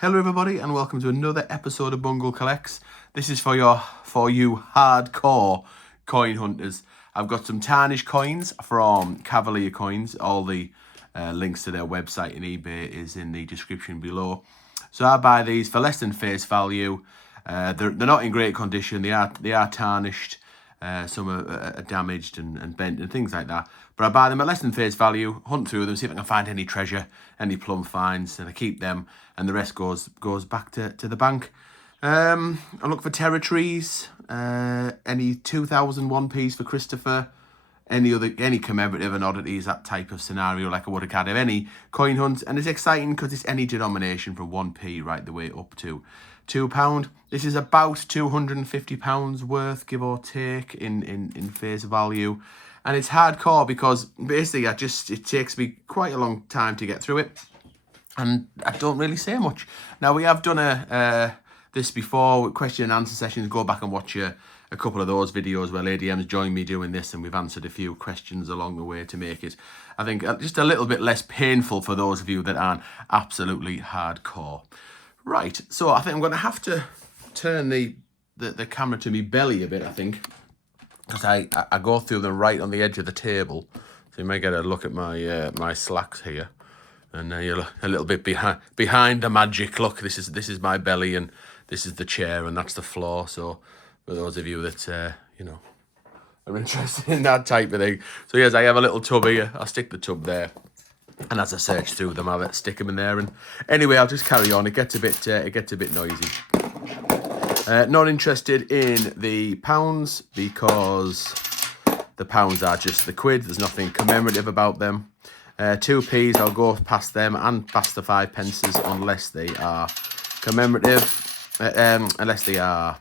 Hello everybody and welcome to another episode of Bungle Collects. This is for you hardcore coin hunters. I've got some tarnished coins from Cavalier Coins. All the links to their website and eBay is in the description below. So I buy these for less than face value. They're not in great condition. They are tarnished. Some are damaged and bent and things like that. But I buy them at less than face value, hunt through them, see if I can find any treasure, any plum finds, and I keep them, and the rest goes back to the bank. I look for territories, any 2001 piece for Christopher, any commemorative and oddities, that type of scenario, like I would have had of any coin hunt. And it's exciting because it's any denomination from 1p right the way up to £2. This is about £250 worth, give or take, in face value. And it's hardcore because basically it takes me quite a long time to get through it. And I don't really say much. Now, we have done this before with question and answer sessions. Go back and watch a couple of those videos where Lady M's joined me doing this, and we've answered a few questions along the way to make it, I think, just a little bit less painful for those of you that aren't absolutely hardcore. Right, so I think I'm going to have to turn the camera to me belly a bit, I think, because I go through them right on the edge of the table. So you may get a look at my my slacks here, and you're a little bit behind the magic. Look, this is my belly, and this is the chair, and that's the floor. So for those of you that are interested in that type of thing, so yes, I have a little tub here. I'll stick the tub there. And as I search through them, I'll stick them in there. And anyway, I'll just carry on. It gets a bit noisy. Not interested in the pounds because the pounds are just the quid. There's nothing commemorative about them. 2p's, I'll go past them and past the 5 pences unless they are commemorative. Unless they are,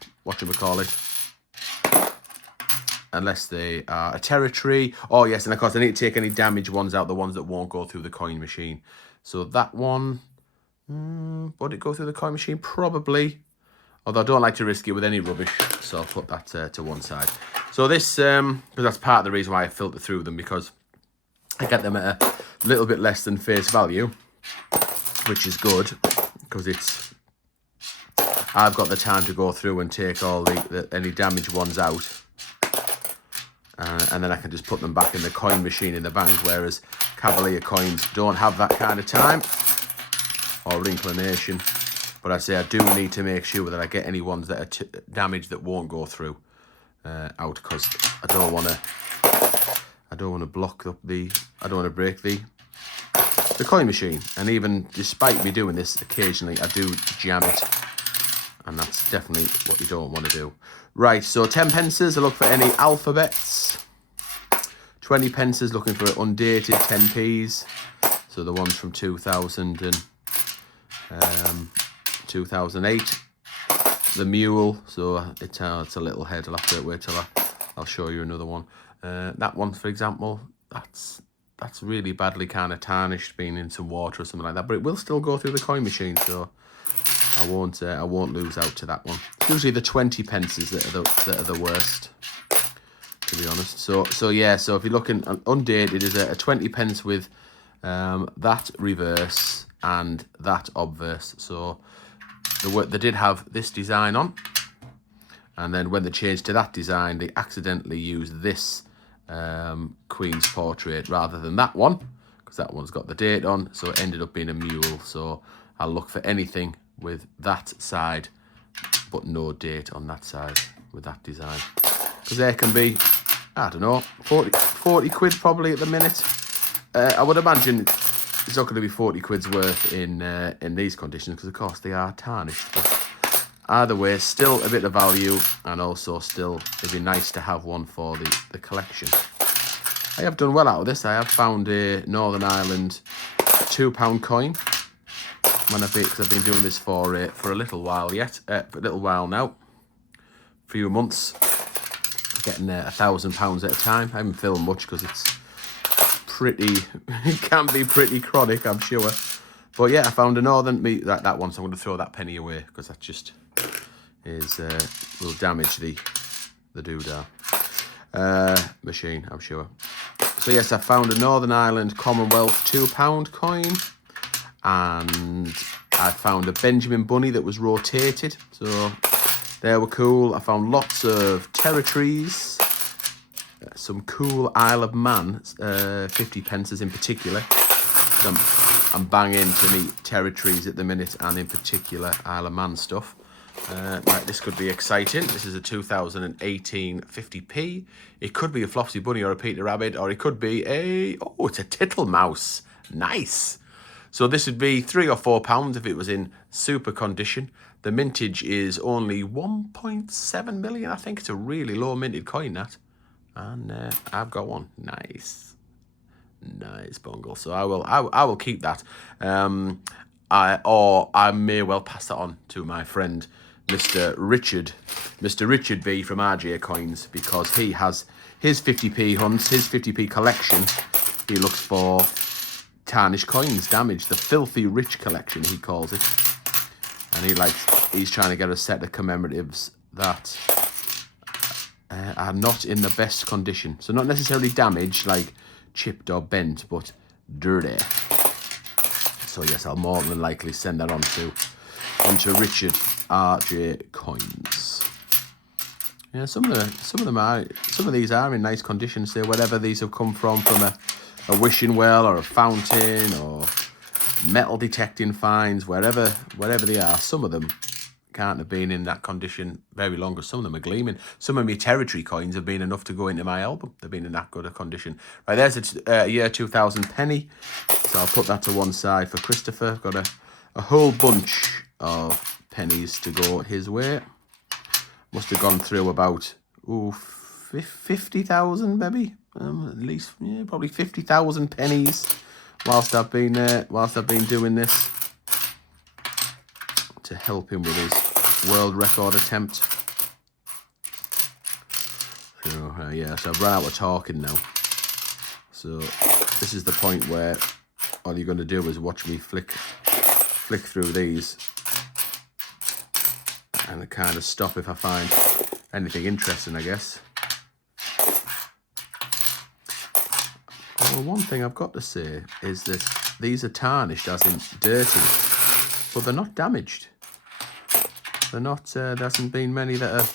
unless they are a territory. Oh yes, and of course I need to take any damaged ones out, the ones that won't go through the coin machine. So that one, would it go through the coin machine? Probably. Although I don't like to risk it with any rubbish, so I'll put that to one side. So this, because that's part of the reason why I filter through them, because I get them at a little bit less than face value, which is good, because I've got the time to go through and take all any damaged ones out. And then I can just put them back in the coin machine in the bank, whereas Cavalier Coins don't have that kind of time or inclination. But I say I do need to make sure that I get any ones that are damaged that won't go through out, because I don't want to block up I don't want to break the coin machine. And even despite me doing this, occasionally I do jam it, and that's definitely what you don't want to do. Right, so 10 pences, I look for any alphabets. 20 pences, looking for undated 10p's. So the ones from 2000 and 2008. The mule, so it's a little head. I'll have to wait till I'll show you another one. That one, for example, that's really badly kind of tarnished, being in some water or something like that. But it will still go through the coin machine, so I won't lose out to that one. It's usually the 20 pences that are the worst, to be honest. So yeah, so if you're looking undated, is a 20 pence with that reverse and that obverse. So they did have this design on, and then when they changed to that design, they accidentally used this Queen's portrait rather than that one, because that one's got the date on, so it ended up being a mule. So I'll look for anything with that side but no date on that side with that design, because there can be, I don't know, 40 quid probably at the minute. I would imagine it's not going to be 40 quid's worth in these conditions, because of course they are tarnished. But either way, still a bit of value, and also still it'd be nice to have one for the collection. I have done well out of this. I have found a Northern Ireland £2 coin. Because I've been doing this for a little while now, a few months, getting £1,000 at a time. I haven't filmed much because it can be pretty chronic, I'm sure. But yeah, I found a Northern, that one, so I'm going to throw that penny away, because that just will damage the doodah machine, I'm sure. So yes, I found a Northern Ireland Commonwealth £2 coin, and I found a Benjamin Bunny that was rotated, so they were cool. I found lots of territories, some cool Isle of Man 50 pences in particular. I'm banging to meet territories at the minute, and in particular Isle of Man stuff. Right, this could be exciting. This is a 2018 50p. It could be a Flopsy Bunny or a Peter Rabbit, or it could be it's a Tittlemaus. Nice. So this would be £3 or £4 if it was in super condition. The mintage is only 1.7 million. I think it's a really low minted coin, that. And I've got one. Nice. Nice bungle. So I will keep that. I may well pass that on to my friend Mr. Richard B from RJ Coins, because he has his 50p hunts, his 50p collection. He looks for tarnished coins, damaged, the filthy rich collection he calls it, and he's trying to get a set of commemoratives that are not in the best condition, so not necessarily damaged like chipped or bent, but dirty. So yes, I'll more than likely send that on to Richard RJ Coins. Yeah, some of these are in nice condition. Say whatever these have come from a wishing well or a fountain or metal detecting finds, wherever they are. Some of them can't have been in that condition very long, because some of them are gleaming. Some of my territory coins have been enough to go into my album. They've been in that good a condition. Right, there's a year 2000 penny. So I'll put that to one side for Christopher. I've got a whole bunch of pennies to go his way. Must have gone through about 50,000 maybe. At least, yeah, probably 50,000 pennies whilst I've been doing this, to help him with his world record attempt. So yeah, so I've run out of talking now. So this is the point where all you're going to do is watch me flick through these, and I kind of stop if I find anything interesting, I guess. Well, one thing I've got to say is that these are tarnished, as in dirty, but they're not damaged. They're not. There hasn't been many that have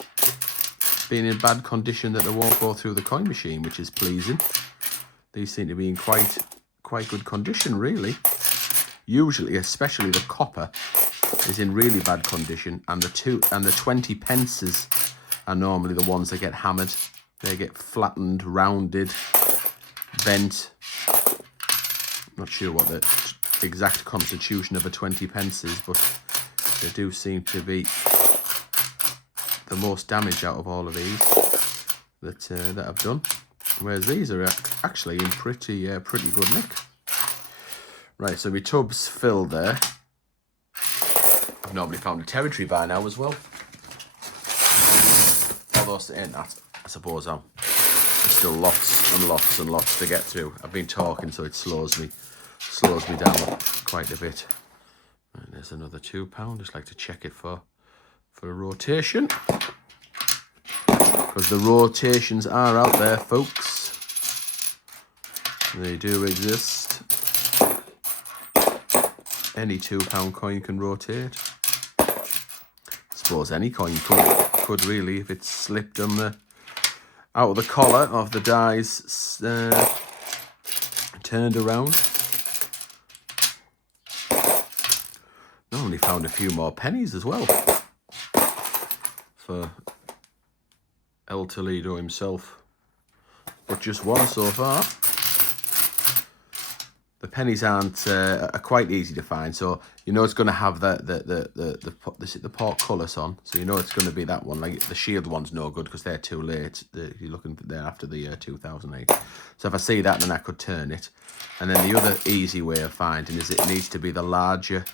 been in bad condition that they won't go through the coin machine, which is pleasing. These seem to be in quite good condition, really. Usually, especially the copper, is in really bad condition, and the 20 pences are normally the ones that get hammered. They get flattened, rounded, bent. I'm not sure what the exact constitution of a 20 pence is, but they do seem to be the most damage out of all of these that I've done. Whereas these are actually in pretty good nick. Right, so my tub's filled there. I've normally found a territory by now as well. Although it ain't that, I suppose there's still lots and lots and lots to get through. I've been talking, so it slows me down quite a bit. Right, there's another £2. Just like to check it for a rotation, because the rotations are out there, folks. They do exist. Any £2 coin can rotate. I suppose any coin could really, if it's slipped on out of the collar of the dies turned around. Normally found a few more pennies as well for El Toledo himself, but just one so far. The pennies are quite easy to find, so you know it's going to have the portcullis on, so you know it's going to be that one. Like the shield one's no good because they're too late. You're looking there after the year 2008. So if I see that, then I could turn it. And then the other easy way of finding is it needs to be the larger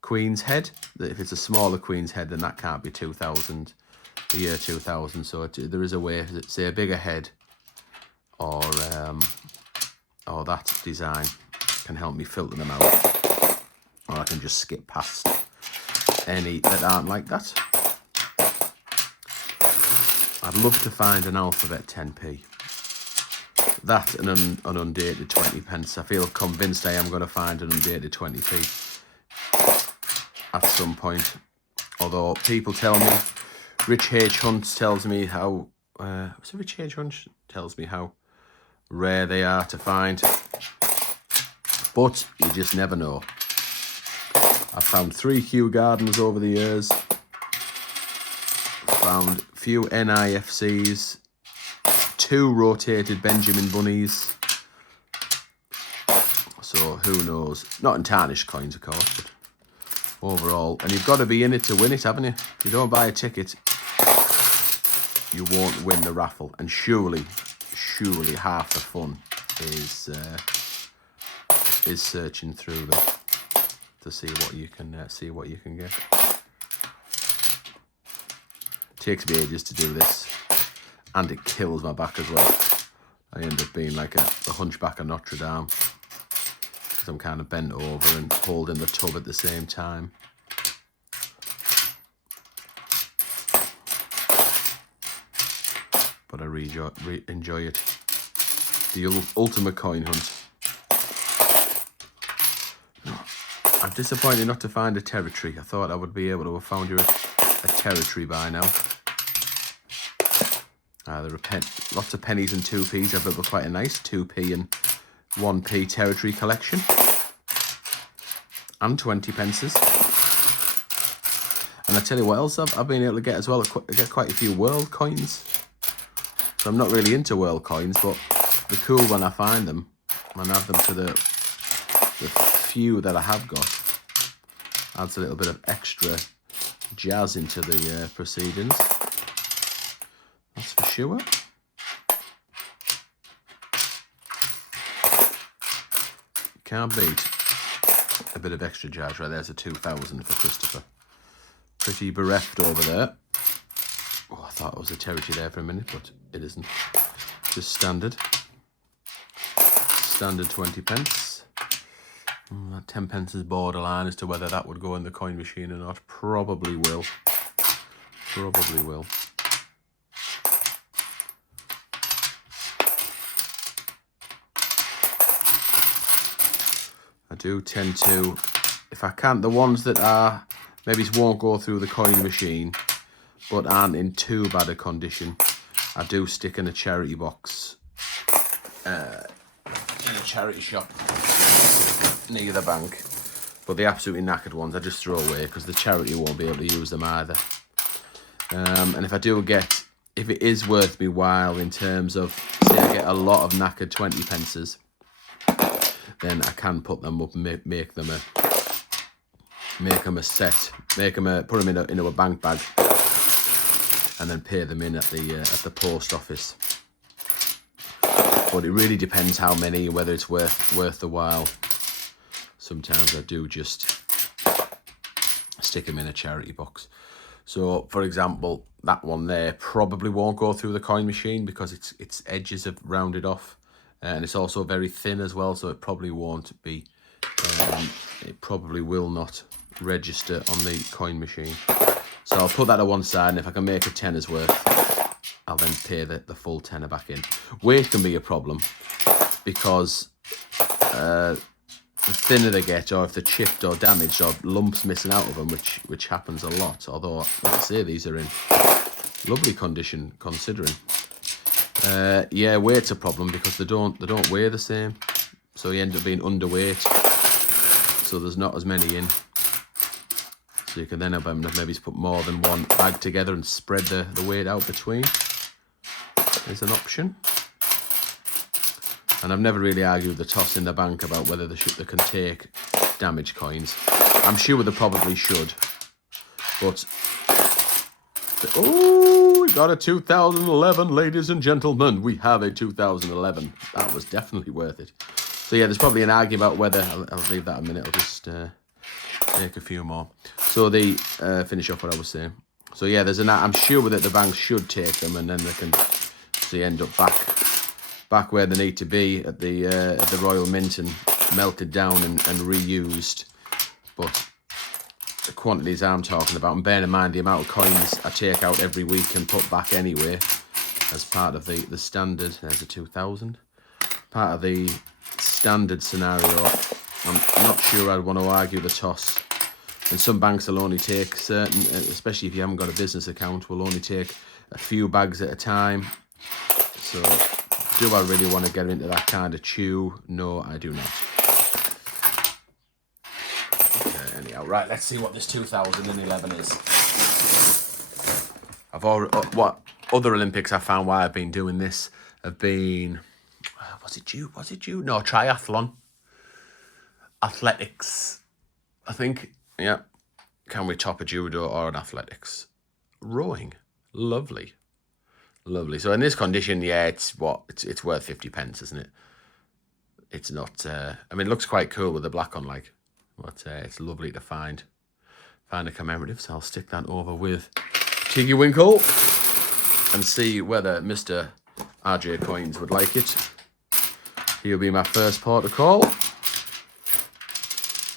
Queen's head. If it's a smaller Queen's head, then that can't be 2000, the year 2000. So there is a way, say a bigger head, or that design can help me filter them out, or I can just skip past any that aren't like that. I'd love to find an alphabet 10p. That and an undated 20 pence. I feel convinced I am going to find an undated 20p. at some point. Although people tell me, Rich H. Hunt tells me how, what's it, Rich H. Hunt tells me how rare they are to find. But you just never know. I've found 3 Kew Gardens over the years. Found a few NIFCs, 2 rotated Benjamin Bunnies. So who knows? Not in tarnished coins, of course, but overall. And you've got to be in it to win it, haven't you? If you don't buy a ticket, you won't win the raffle. And surely half the fun is searching through them to see what you can get. Takes me ages to do this, and it kills my back as well. I end up being like the hunchback of Notre Dame, because I'm kind of bent over and holding the tub at the same time. But I enjoy it. The ultimate coin hunt. I'm disappointed not to find a territory. I thought I would be able to have found you a territory by now. There are lots of pennies and 2p's. I've built quite a nice 2p and 1p territory collection. And 20 pences. And I tell you what else I've been able to get as well. I get quite a few world coins. So I'm not really into world coins, but they're cool when I find them and add them to the few that I have got. Adds a little bit of extra jazz into the proceedings. That's for sure. Can't beat a bit of extra jazz. Right, there's a 2,000 for Christopher. Pretty bereft over there. Oh, I thought it was a territory there for a minute, but it isn't. Just standard. Standard 20 pence. That 10 pence is borderline as to whether that would go in the coin machine or not. Probably will. Probably will. I do tend to, if I can't, the ones that are, maybe won't go through the coin machine, but aren't in too bad a condition, I do stick in a charity box, in a charity shop near the bank. But the absolutely knackered ones I just throw away, because the charity won't be able to use them either. And if I do get, if it is worth me while in terms of, say I get a lot of knackered 20 pences, then I can put them up and make them a set, put them into a bank bag, and then pay them in at the post office. But it really depends how many, whether it's worth the while. Sometimes I do just stick them in a charity box. So, for example, that one there probably won't go through the coin machine because its edges have rounded off, and it's also very thin as well, so it probably won't be. It probably will not register on the coin machine. So I'll put that to one side, and if I can make a tenner's worth, I'll then pay the full tenner back in. Weight can be a problem because the thinner they get, or if they're chipped or damaged or lumps missing out of them, which happens a lot. Although, like I say, these are in lovely condition considering. Yeah, weight's a problem because they don't weigh the same, so you end up being underweight. So there's not as many in. So you can then have maybe put more than one bag together and spread the weight out between. Is an option. And I've never really argued the toss in the bank about whether they can take damaged coins. I'm sure they probably should, but oh, we got a 2011, ladies and gentlemen. We have a 2011. That was definitely worth it. So yeah, there's probably an argument about whether I'll leave that a minute. I'll just take a few more. So the finish off what I was saying. So yeah, I'm sure that the banks should take them, and then they can end up back where they need to be at the Royal Mint and melted down and reused. But the quantities I'm talking about, and bearing in mind the amount of coins I take out every week and put back anyway, as part of the standard. There's a 2,000. Part of the standard scenario. I'm not sure I'd want to argue the toss And some banks will only take certain, especially if you haven't got a business account, will only take a few bags at a time. So, do I really want to get into that kind of chew? No, I do not. Okay, anyhow, right, let's see what this 2011 is. I've already, what other Olympics I found why I've been doing this have been, was it due? No, triathlon. Athletics, I think, yeah. Can we top a judo or an athletics? Rowing, lovely. So in this condition, yeah, it's worth 50 pence, isn't it? It's not, I mean, it looks quite cool with the black on, like, but it's lovely to find a commemorative, so I'll stick that over with Tiggy Winkle and see whether Mr. RJ Coins would like it. He'll be my first port of call.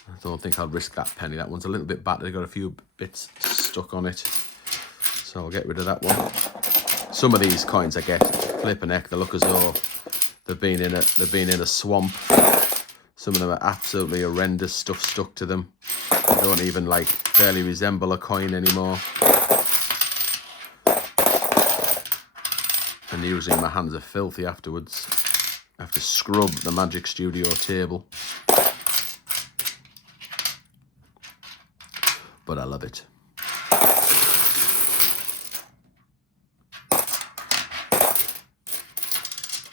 I don't think I'll risk that penny. That one's a little bit battered. Got a few bits stuck on it, so I'll get rid of that one. Some of these coins I get flip and heck. They look as though they've been in a swamp. Some of them are absolutely horrendous stuff stuck to them. They don't even like barely resemble a coin anymore. And usually my hands are filthy afterwards. I have to scrub the Magic Studio table. But I love it.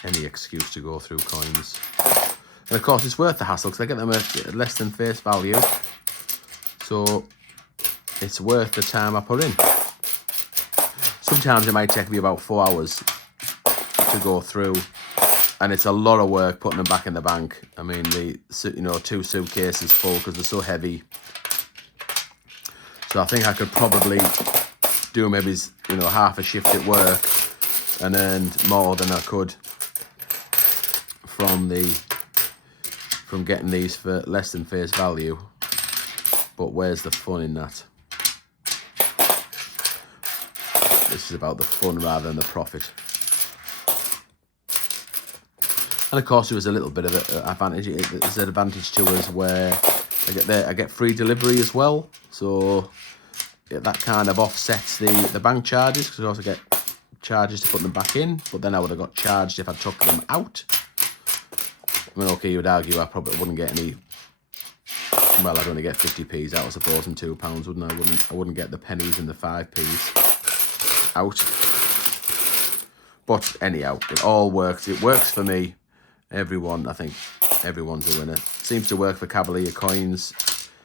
Any excuse to go through coins. And of course it's worth the hassle because I get them at less than face value. So it's worth the time I put in. Sometimes it might take me about 4 hours to go through, and it's a lot of work putting them back in the bank. I mean, the 2 suitcases full because they're so heavy. So I think I could probably do maybe half a shift at work and earn more than I could from getting these for less than face value. But where's the fun in that? This is about the fun rather than the profit. And of course, there was a little bit of an advantage. There's an advantage to us where I get free delivery as well. So that kind of offsets the bank charges, because I also get charges to put them back in. But then I would have got charged if I took them out. I mean, okay, you would argue I probably wouldn't get any. Well, I'd only get 50p's out, I suppose, and £2, wouldn't I? I wouldn't get the pennies and the 5p's out. But anyhow, it all works. It works for me. Everyone, I think everyone's a winner. Seems to work for Cavalier Coins,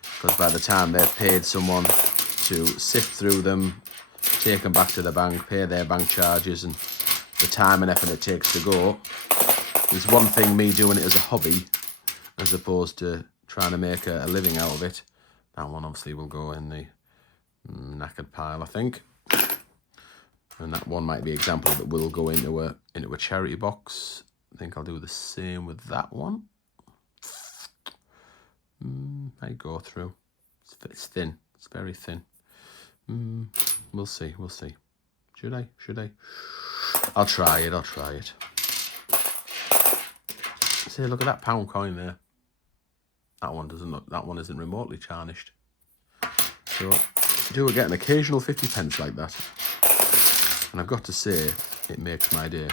because by the time they've paid someone to sift through them, take them back to the bank, pay their bank charges, and the time and effort it takes to go, there's one thing me doing it as a hobby, as opposed to trying to make a living out of it. That one obviously will go in the knackered pile, I think. And that one might be an example that will go into a charity box. I think I'll do the same with that one. I go through. It's thin. It's very thin. We'll see. Should I? I'll try it. See, look at that pound coin there. That one doesn't look. That one isn't remotely tarnished. So, do get an occasional 50 pence like that. And I've got to say, it makes my day.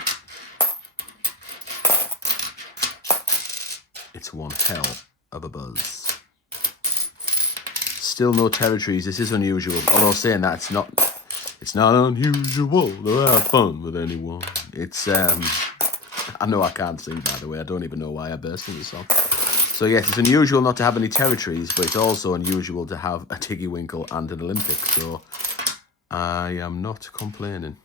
It's one hell of a buzz. Still no territories. This is unusual. Although saying that, it's not unusual to have fun with anyone. It's I know I can't sing, by the way. I don't even know why I burst into the song. So yes, it's unusual not to have any territories, but it's also unusual to have a Tiggy Winkle and an Olympic. So I am not complaining.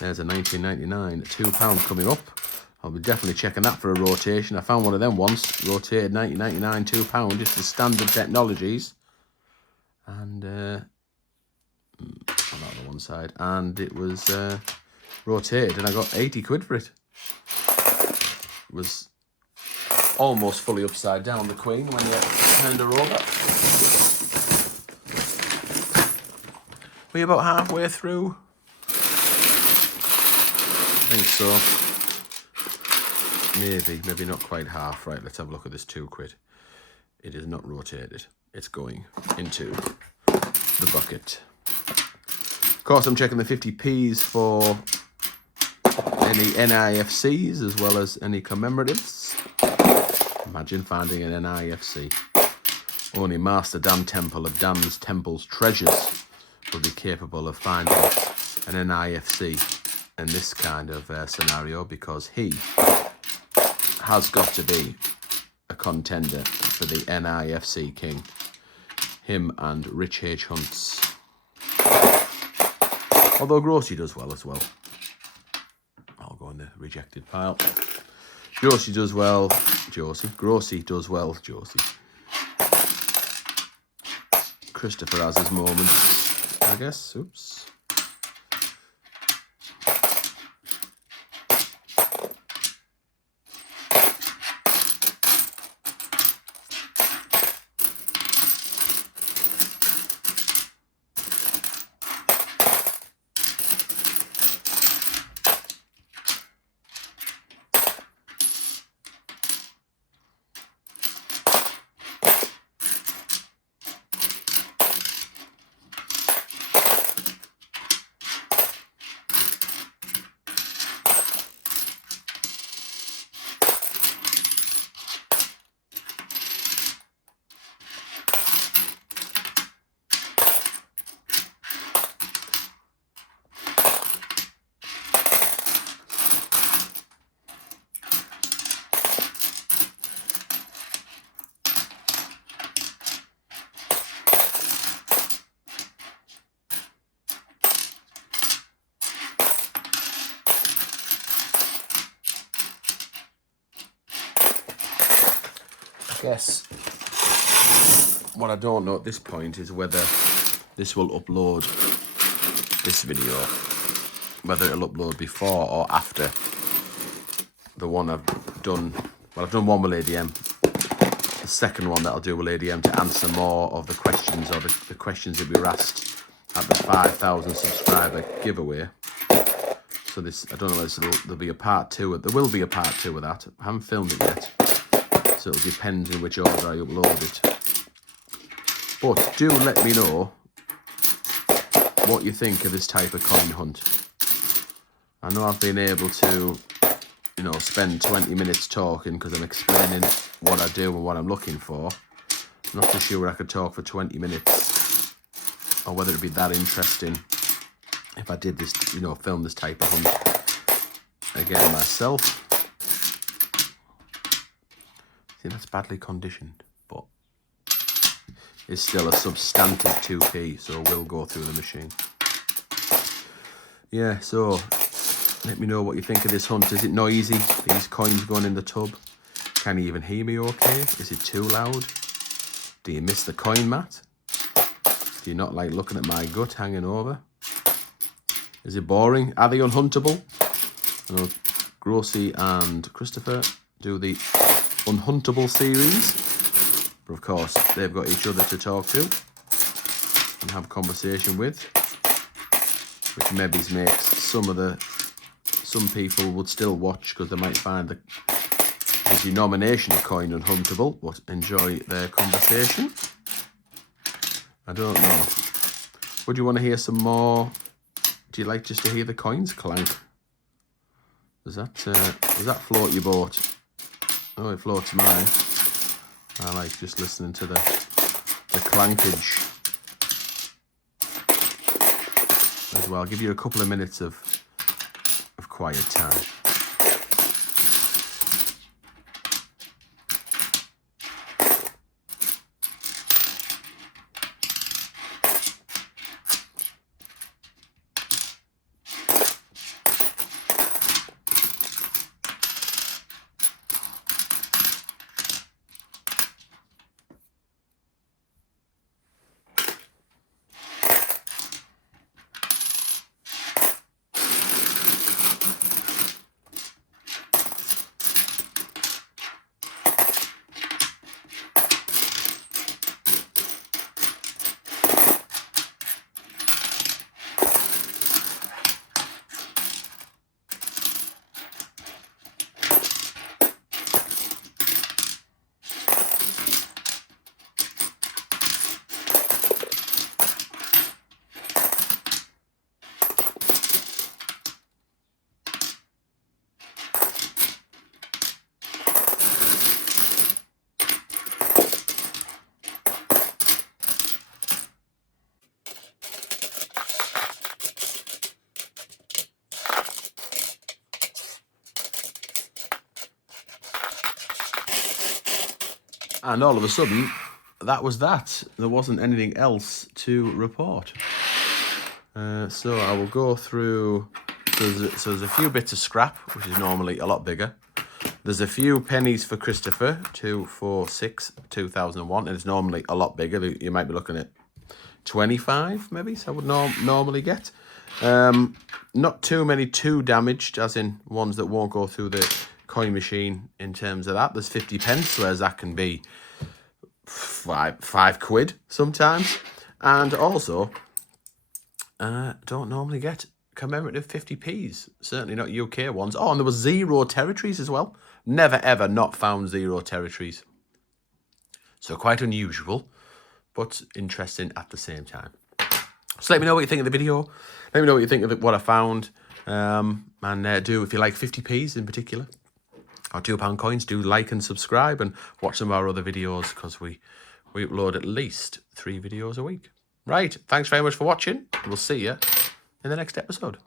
There's a 1999 £2 coming up. I'll be definitely checking that for a rotation. I found one of them once, rotated 1999 £2, just the standard technologies. And on the one side, and it was rotated, and I got 80 quid for it. It was almost fully upside down, the Queen, when you turned her over. We're about halfway through. I think so. Maybe not quite half. Right, let's have a look at this 2 quid. it is not rotated. It's going into the bucket. Of course, I'm checking the 50p's for any NIFCs as well as any commemoratives. Imagine finding an NIFC. Only Master Dan Temple of Dan's Temple's treasures will be capable of finding an NIFC in this kind of scenario, because he has got to be a contender for the NIFC King. Him and Rich H. Hunts. Although Grossy does well as well. I'll go in the rejected pile. Josie does well. Josie. Grossy does well. Josie. Christopher has his moments, I guess. Oops. Guess what I don't know at this point is whether this will upload this video, whether it'll upload before or after the one I've done. Well, I've done one with ADM. The second one that I'll do with ADM to answer more of the questions, or the questions that we were asked at the 5,000 subscriber giveaway. So this, I don't know whether there'll be a part 2. There will be a part 2 of that. I haven't filmed it yet, so it'll depend in which order I upload it. But do let me know what you think of this type of coin hunt. I know I've been able to, you know, spend 20 minutes talking because I'm explaining what I do and what I'm looking for. I'm not too sure I could talk for 20 minutes or whether it'd be that interesting if I did this, you know, film this type of hunt again myself. See, that's badly conditioned, but it's still a substantive 2p, so we'll go through the machine. Yeah, so let me know what you think of this hunt. Is it noisy, these coins going in the tub? Can you even hear me okay? Is it too loud? Do you miss the coin mat? Do you not like looking at my gut hanging over? Is it boring? Are they unhuntable? I know Grossy and Christopher do the Unhuntable series, but of course they've got each other to talk to and have conversation with, which maybe makes some people would still watch because they might find the denomination of coin unhuntable, but enjoy their conversation. I don't know. Would you want to hear some more? Do you like just to hear the coins clank? Does that float your boat? Oh, it floats mine. I like just listening to the clankage as well. I'll give you a couple of minutes of quiet time. And all of a sudden, that was that. There wasn't anything else to report. So I will go through. So there's a few bits of scrap, which is normally a lot bigger. There's a few pennies for Christopher, 246, 2001, and it's normally a lot bigger. You might be looking at 25, maybe, so I would normally get. Not too many too damaged, as in ones that won't go through the coin machine in terms of that. There's 50 pence, whereas that can be five quid sometimes. And also, don't normally get commemorative 50p's, certainly not UK ones. Oh, and there was 0 territories as well. Never ever not found 0 territories. So quite unusual, but interesting at the same time. So let me know what you think of the video. Let me know what you think of what I found. And do, if you like 50p's in particular, or £2 coins, do like and subscribe and watch some of our other videos, because we upload at least 3 videos a week. Right, thanks very much for watching. We'll see you in the next episode.